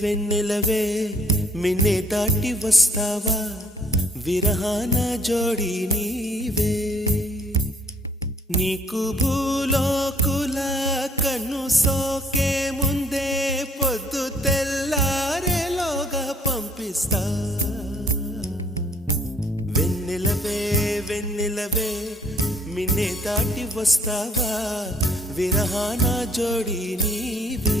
వెన్నెలవే మిన్నే దాటి వస్తావా విరహాన జోడి నీవే నీకు భూలోకుల కన్ను సోకే ముందే పొద్దు తెల్లారేలోగా పంపిస్తా వెన్నెలవే వెన్నెలవే మిన్నే దాటి వస్తావా విరహాన జోడి నీవే